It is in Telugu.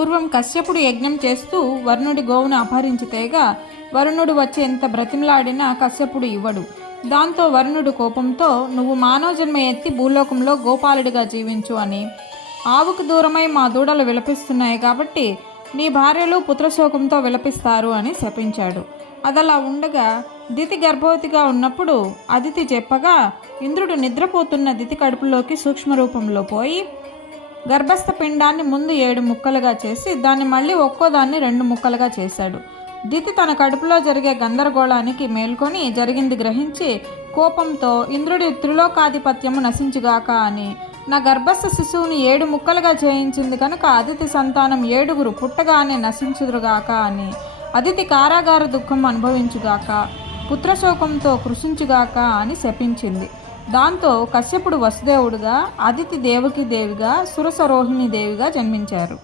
పూర్వం కశ్యపుడు యజ్ఞం చేస్తూ వరుణుడి గోవును అపహరించితేగా వరుణుడు వచ్చి ఎంత బ్రతిమలాడినా కశ్యపుడు ఇవ్వడు. దాంతో వరుణుడు కోపంతో నువ్వు మానవ జన్మ ఎత్తి భూలోకంలో గోపాలుడిగా జీవించు అని, ఆవుకు దూరమై మా దూడలు విలపిస్తున్నాయి కాబట్టి నీ భార్యలు పుత్రశోకంతో విలపిస్తారు అని శపించాడు. అదలా ఉండగా దితి గర్భవతిగా ఉన్నప్పుడు అదితి చెప్పగా ఇంద్రుడు నిద్రపోతున్న దితి కడుపులోకి సూక్ష్మరూపంలో పోయి గర్భస్థ పిండాన్ని ముందు 7 ముక్కలుగా చేసి దాన్ని మళ్ళీ ఒక్కోదాన్ని 2 ముక్కలుగా చేశాడు. దితి తన కడుపులో జరిగే గందరగోళానికి మేల్కొని జరిగింది గ్రహించి కోపంతో ఇంద్రుడి త్రిలోకాధిపత్యము నశించుగాక అని, నా గర్భస్థ శిశువుని 7 ముక్కలుగా చేయించింది కనుక అదితి సంతానం 7 పుట్టగానే నశించుదురుగాక అని, అదితి కారాగార దుఃఖం అనుభవించుగాక, పుత్రశోకంతో కృషించుగాక అని శపించింది. దాంతో కశ్యపుడు వసుదేవుడుగా, అదితి దేవకి దేవిగా, సురసరోహిణి దేవిగా జన్మించారు.